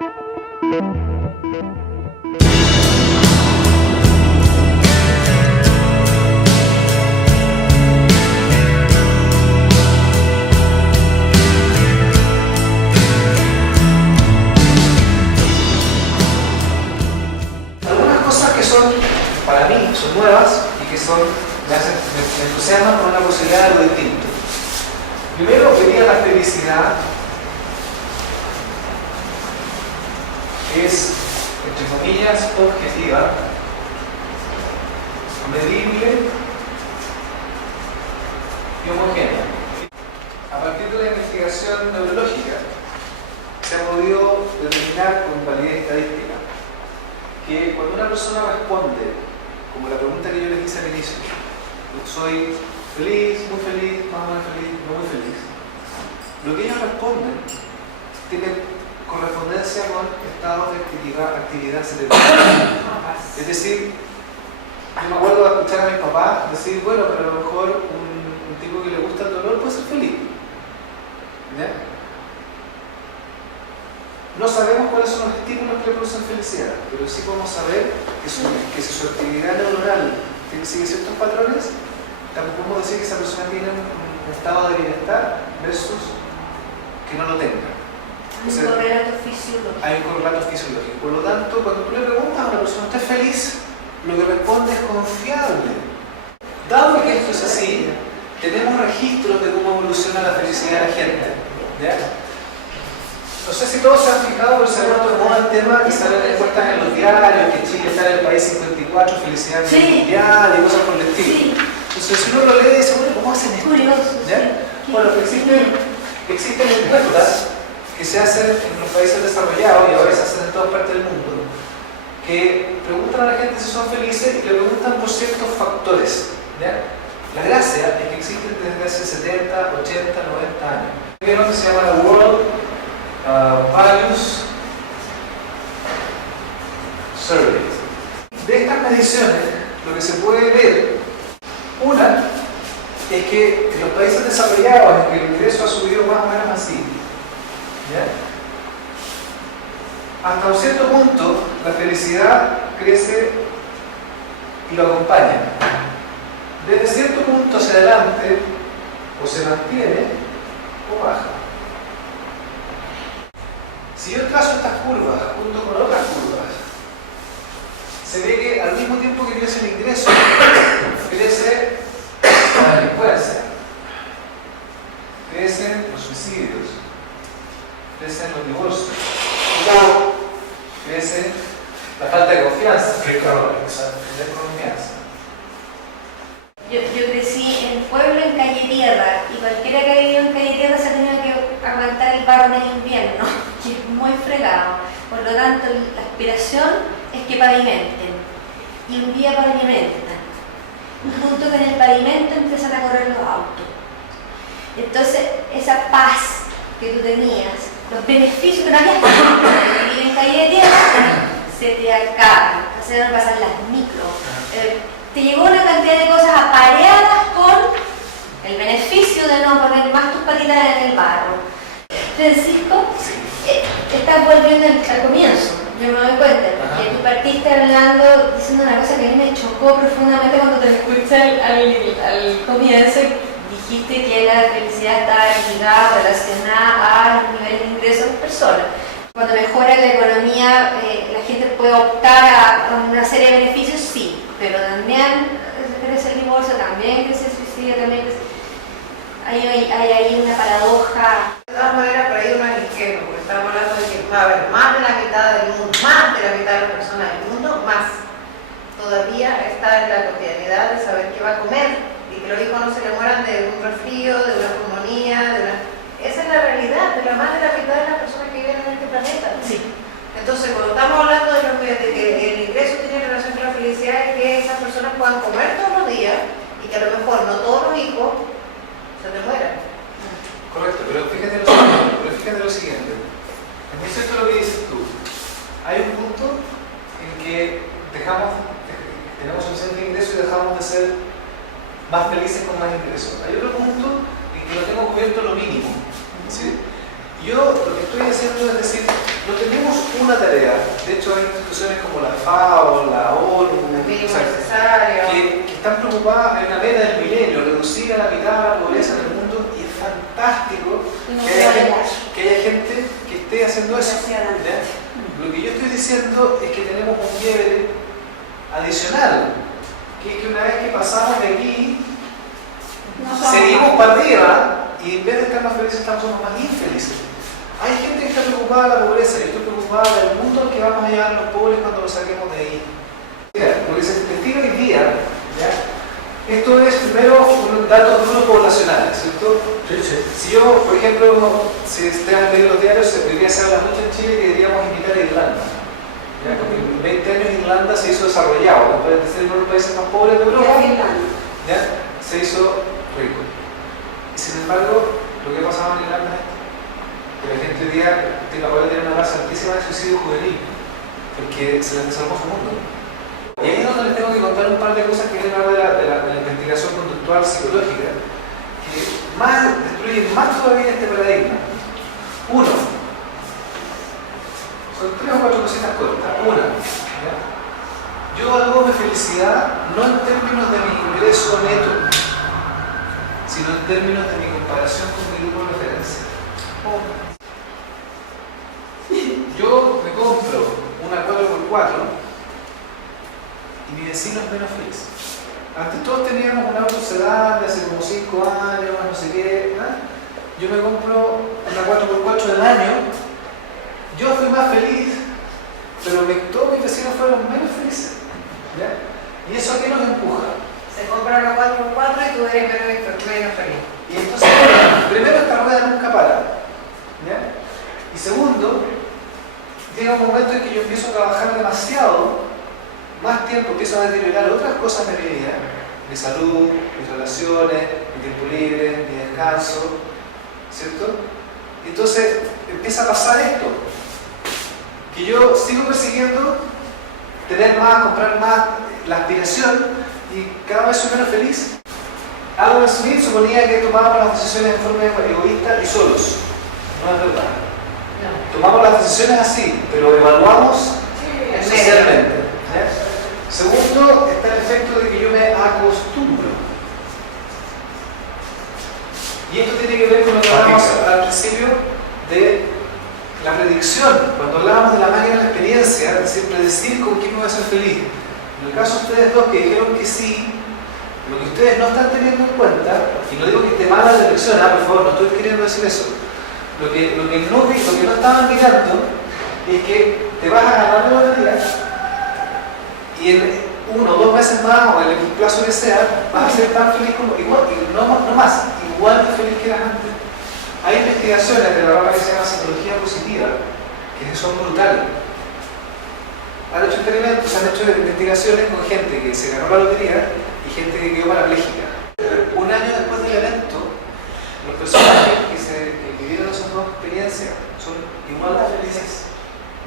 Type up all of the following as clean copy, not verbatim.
Algunas cosas que son, para mí, son nuevas y que son, me entusiasman con una posibilidad de algo distinto. Primero, hoy día la felicidad es, entre comillas, objetiva, medible y homogénea. A partir de la investigación neurológica se ha podido determinar con validez estadística que cuando una persona responde, como la pregunta que yo les hice al inicio, soy feliz, más o menos feliz, no muy feliz, lo que ellos responden tiene correspondencia con estados de actividad cerebral. Es decir, yo me acuerdo de escuchar a mi papá decir, bueno, pero a lo mejor un tipo que le gusta el dolor puede ser feliz. ¿Ya? No sabemos cuáles son los estímulos que le producen felicidad, pero sí podemos saber que si su actividad neuronal sigue ciertos patrones, también podemos decir que esa persona tiene un estado de bienestar versus que no lo tenga. Hay un correlato fisiológico. Hay un correlato fisiológico. Por lo tanto, cuando tú le preguntas a una persona, ¿estás feliz? Lo que responde es confiable. Dado que esto es así, tenemos registros de cómo evoluciona la felicidad de la gente. ¿Ya? No sé si todos se han fijado, pero se ha puesto de moda el tema que salen encuestas en los diarios, que Chile está en el país 54, felicidad mundial y cosas por el estilo. Sí. Entonces, si uno lo lee, dice, bueno, ¿cómo hacen esto? Curioso. ¿Ya? Bueno, existen encuestas que se hacen en los países desarrollados y ahora se hacen en todas partes del mundo, que preguntan a la gente si son felices y le preguntan por ciertos factores. ¿Ya? La gracia es que existen desde hace 70, 80, 90 años. Hay uno que se llama la World Values Survey. De estas mediciones, lo que se puede ver, una, es que en los países desarrollados en que el ingreso ha subido más o menos así, ¿ya? Hasta un cierto punto la felicidad crece y lo acompaña. Desde cierto punto hacia adelante o se mantiene o baja. Si yo trazo estas curvas junto con otras curvas, se ve que al mismo tiempo que crece el ingreso, crece la delincuencia, crecen los suicidios, crecen los divorcios, crece la falta de confianza, de confianza. Yo crecí en pueblo, en calle tierra, y cualquiera que ha vivido en calle tierra se ha tenido que aguantar el barro en el invierno, que es muy fregado. Por lo tanto, la aspiración es que pavimenten, y un día pavimentan, y junto con el pavimento empiezan a correr los autos. Entonces, esa paz que tú tenías, los beneficios que no habías tenido de vivir en calle de tierra, se te acaban, se van a pasar las micro. Te llegó una cantidad de cosas apareadas con el beneficio de no poner más tus patitas en el barro. Francisco, estás volviendo al comienzo, yo me doy cuenta, porque tú partiste hablando, diciendo una cosa que a mí me chocó profundamente cuando te escuché al comienzo. Dijiste que la felicidad está ligada, relacionada a los niveles de ingresos de las personas. Cuando mejora la economía, la gente puede optar a una serie de beneficios, sí, pero también crece el divorcio, también crece el suicidio, también crece... Hay ahí una paradoja. De todas maneras, por ahí uno es ingenuo, porque estamos hablando de que va a haber más de la mitad del mundo, más de la mitad de las personas del mundo, más. Todavía está en la cotidianidad de saber qué va a comer y que los hijos no se le mueran de un resfrío, de una pulmonía, Esa es la realidad de la más de la mitad de las personas que viven en este planeta. Sí. Entonces, cuando estamos hablando de que el ingreso tiene relación con la felicidad, es que esas personas puedan comer todos los días y que a lo mejor no todos los hijos se te mueran. Correcto, pero fíjate lo siguiente. Es muy cierto lo que dices tú. Hay un punto en que tenemos suficiente ingreso y dejamos de ser más felices con más ingresos. Hay otro punto en que lo tengo cubierto lo mínimo. ¿Sí? Yo lo que estoy haciendo es decir, no tenemos una tarea. De hecho, hay instituciones como la FAO, la ONU, El mínimo o sea, necesario. que están preocupadas en la meta del milenio, reducir a la mitad la pobreza en el mundo, y es fantástico No que se haya, vale gente, dar. que haya gente que esté haciendo eso. Gracias. ¿Ya? Lo que yo estoy diciendo es que tenemos un quiebre adicional, que es que una vez que pasamos de aquí, No somos seguimos más. para arriba y en vez de estar más felices estamos más infelices. Hay gente que está preocupada de la pobreza, yo estoy preocupada del mundo al que vamos a llevar los pobres cuando los saquemos de ahí. Mira, lo que se investiga hoy día, ¿ya? Esto es primero un dato duro poblacional, ¿cierto? Si yo, por ejemplo, si ustedes han leído los diarios, hoy día se habla mucho en Chile que deberíamos imitar a Irlanda. ¿Ya? Porque en 20 años Irlanda se hizo desarrollado, después de ser uno de los países más pobres de Europa, ¿ya? Se hizo rico. Y sin embargo, lo que pasaba en Irlanda es que la gente hoy día tiene una tasa altísima de suicidio juvenil, porque se les desarmó su mundo. Y ahí es donde les tengo que contar un par de cosas que vienen ahora de la investigación conductual psicológica, que destruyen más todavía este paradigma. Uno, son 3 o 4 cositas cortas. Una, ¿ya? Yo valoro mi felicidad no en términos de mi ingreso neto, sino en términos de mi comparación con mi grupo de referencia. Yo me compro una 4x4 y mi vecino es menos feliz. Antes todos teníamos un auto sedán de hace como 5 años, no sé qué. Yo me compro una 4x4 del año, yo fui más feliz, pero todos mis vecinos fueron menos felices. ¿Ya? ¿Y eso a qué nos empuja? Se compra una 4x4 y tú eres menos feliz. Y entonces, primero, esta rueda nunca para. ¿Ya? Y segundo, llega un momento en que yo empiezo a trabajar demasiado, más tiempo empiezo a deteriorar otras cosas de mi vida, mi salud, mis relaciones, mi tiempo libre, mi descanso, ¿cierto? Y entonces empieza a pasar esto, que yo sigo persiguiendo tener más, comprar más, la aspiración, y cada vez soy menos feliz. Adam Smith suponía que tomábamos las decisiones de forma egoísta y solos. No es verdad. No. Tomamos las decisiones así, pero evaluamos En socialmente. ¿Ya? Segundo, está el efecto de que yo me acostumbro. Y esto tiene que ver con lo que hablábamos al principio de la predicción. Cuando hablábamos de la máquina de la experiencia, es decir, predecir con quién me voy a ser feliz. En el caso de ustedes dos que dijeron que sí, lo que ustedes no están teniendo en cuenta, y no digo que esté mala la elección, por favor, no estoy queriendo decir eso. Lo que no estaban mirando es que te vas a ganar la lotería y en 1 o 2 meses más, o en el plazo que sea, vas a ser tan feliz como igual, y no más, igual de feliz que eras antes. Hay investigaciones de la rama que se llama psicología positiva, que son brutales. Han hecho experimentos, han hecho investigaciones con gente que se ganó la lotería y gente que quedó parapléjica. Un año después del evento, los personajes que vivieron esas dos experiencias son igual de felices.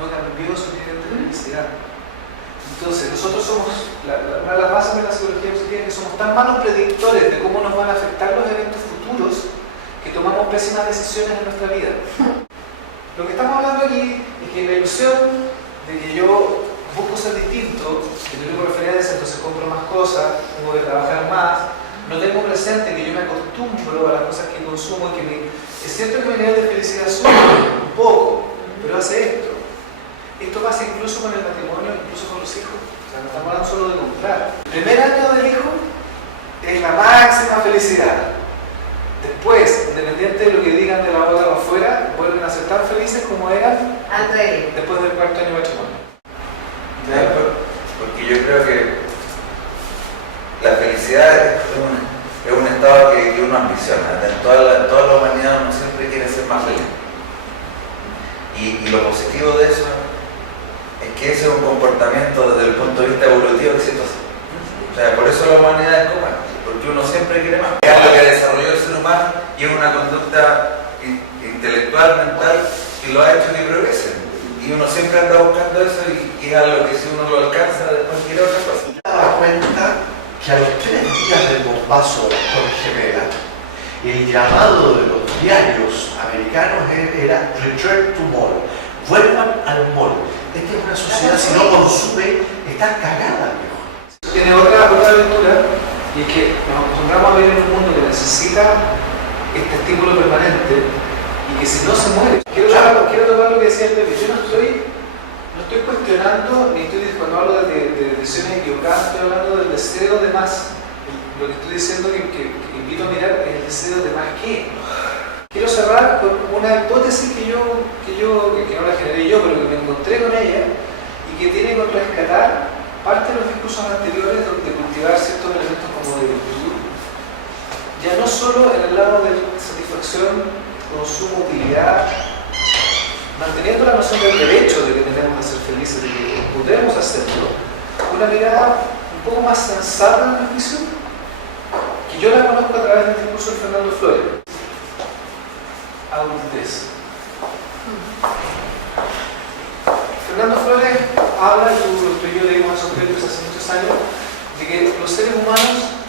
No cambió su nivel de felicidad. Entonces, nosotros somos, una de las bases de la psicología positiva es que somos tan malos predictores de cómo nos van a afectar los eventos futuros que tomamos pésimas decisiones en nuestra vida. Lo que estamos hablando aquí es que la ilusión de que yo busco ser distinto, que tengo referencias, entonces compro más cosas, tengo que trabajar más, no tengo presente que yo me acostumbro a las cosas que consumo, es cierto que mi nivel de felicidad sube un poco, pero hace esto. Esto pasa incluso con el matrimonio, incluso con los hijos. O sea, no estamos hablando solo de comprar. El primer año del hijo es la máxima felicidad. Después, independiente de lo que digan de la boca para afuera, vuelven a ser tan felices como eran Antes después del 4º año de matrimonio. Porque yo creo que la felicidad es un estado que uno ambiciona. En toda la humanidad uno siempre quiere ser más feliz. Y lo positivo de eso es que ese es un comportamiento desde el punto de vista evolutivo exitoso. O sea, por eso la humanidad es cómoda, porque uno siempre quiere más. Es lo que desarrolló el ser humano y es una conducta intelectual, mental, que lo ha hecho que progrese. Y uno siempre anda buscando eso y es algo que si uno lo alcanza, después quiere otra cosa. Me daba cuenta que a los 3 días del bombazo de las Torres Gemelas, el llamado de los diarios americanos era "Return to Mall", vuelvan al mall. sociedad, si no consume, está cagada, viejo. Tiene otra lectura, y es que nos acostumbramos a vivir en un mundo que necesita este estímulo permanente y que si no se muere. Quiero tomar lo que decía el Pepe. Yo no estoy cuestionando, ni estoy, cuando hablo de decisiones equivocadas, estoy hablando del deseo de más. Lo que estoy diciendo que invito a mirar es el deseo de más qué. Quiero cerrar con una hipótesis que no la generé yo, pero que me encontré con ella y que tiene que rescatar parte de los discursos anteriores donde cultivar ciertos elementos como de virtud, ya no solo en el lado de satisfacción, consumo, utilidad, manteniendo la noción del derecho de que tenemos que ser felices, de que podemos hacerlo, una mirada un poco más sensata en la juicio, que yo la conozco a través del discurso de Fernando Flores. Adultez. Fernando Flores habla, y yo leímos esos textos hace muchos años, de que los seres humanos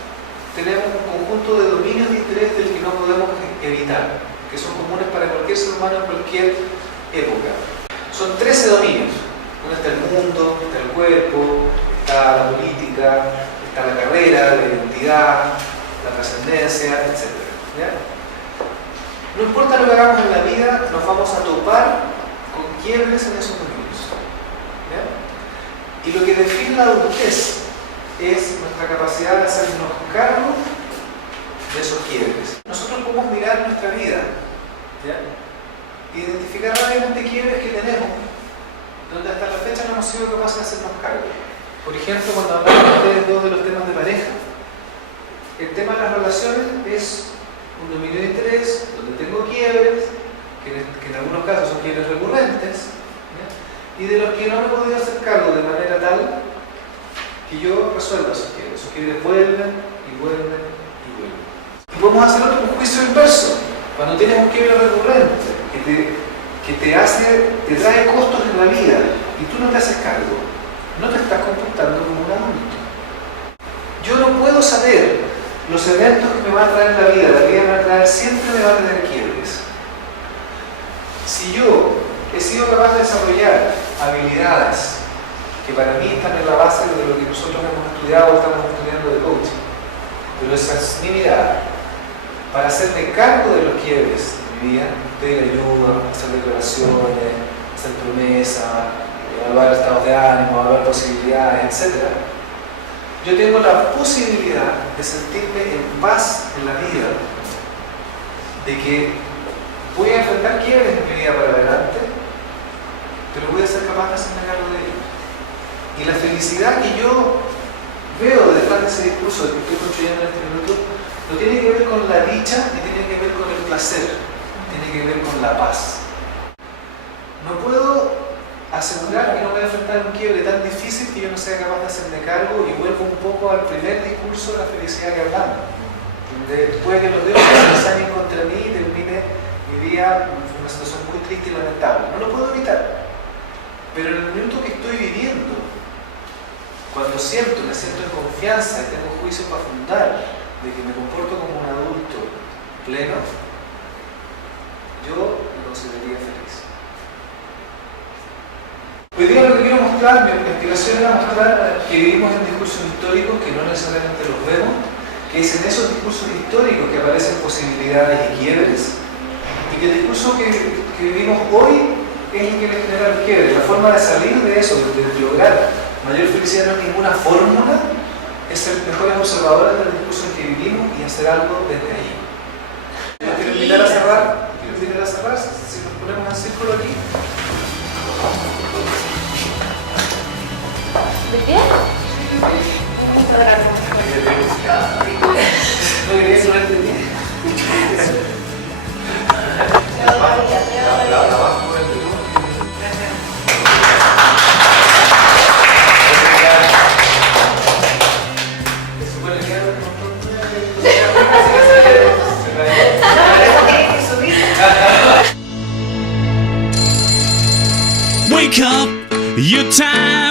tenemos un conjunto de dominios de interés del que no podemos evitar, que son comunes para cualquier ser humano en cualquier época. Son 13 dominios. Donde está el mundo, está el cuerpo, está la política, está la carrera, la identidad, la trascendencia, etc. ¿Ya? No importa lo que hagamos en la vida, nos vamos a topar con quiebres en esos dominios. ¿Ya? Y lo que define la adultez es nuestra capacidad de hacernos cargo de esos quiebres. Nosotros podemos mirar nuestra vida, ¿ya? Identificar rápidamente quiebres que tenemos, donde hasta la fecha no hemos sido capaces de hacernos cargo. Por ejemplo, cuando hablamos ustedes dos de los temas de pareja, el tema de las relaciones es un dominio de interés, donde tengo quiebres, que en algunos casos son quiebres recurrentes, ¿ya? Y de los que no me he podido hacer cargo de manera tal que yo resuelva esos quiebres. Esos quiebres vuelven y vuelven y vuelven. Y podemos hacer otro juicio inverso. Cuando tienes un quiebre recurrente que te trae costos en la vida y tú no te haces cargo, no te estás comportando como un adulto. Yo no puedo saber los eventos que me van a traer la vida me va a traer, siempre me va a tener quiebres. Si yo he sido capaz de desarrollar habilidades que para mí están en la base de lo que nosotros hemos estudiado o estamos estudiando de coaching, pero esa es mi mirada, para hacerme cargo de los quiebres de mi vida, pedir ayuda, hacer declaraciones, hacer promesas, evaluar estados de ánimo, evaluar posibilidades, etc. Yo tengo la posibilidad de sentirme en paz en la vida, de que voy a enfrentar quiebres en mi vida para adelante, pero voy a ser capaz de hacerme cargo de ellos. Y la felicidad que yo veo detrás de ese discurso que estoy construyendo en este minuto, no tiene que ver con la dicha ni tiene que ver con el placer, tiene que ver con la paz. No puedo asegurar que no voy a enfrentar un quiebre tan difícil que yo no sea capaz de hacerme cargo, y vuelvo un poco al primer discurso de la felicidad que hablamos, donde puede que los dioses se salgan contra mí y termine mi día en una situación muy triste y lamentable. No lo puedo evitar, pero en el minuto que estoy viviendo, cuando me siento en confianza y tengo juicio para fundar de que me comporto como un adulto pleno, yo me consideraría feliz. Hoy día lo que quiero mostrar, mi investigación era mostrar que vivimos en discursos históricos que no necesariamente los vemos, que es en esos discursos históricos que aparecen posibilidades y quiebres, y que el discurso que vivimos hoy es el que le genera el quiebre. La forma de salir de eso, de lograr mayor felicidad, no es ninguna fórmula, es ser mejores observadores del discurso en que vivimos y hacer algo desde ahí. Quiero invitar a cerrar, si nos ponemos en círculo aquí. ¿De pie? No quería solamente de pie. Wake up, your time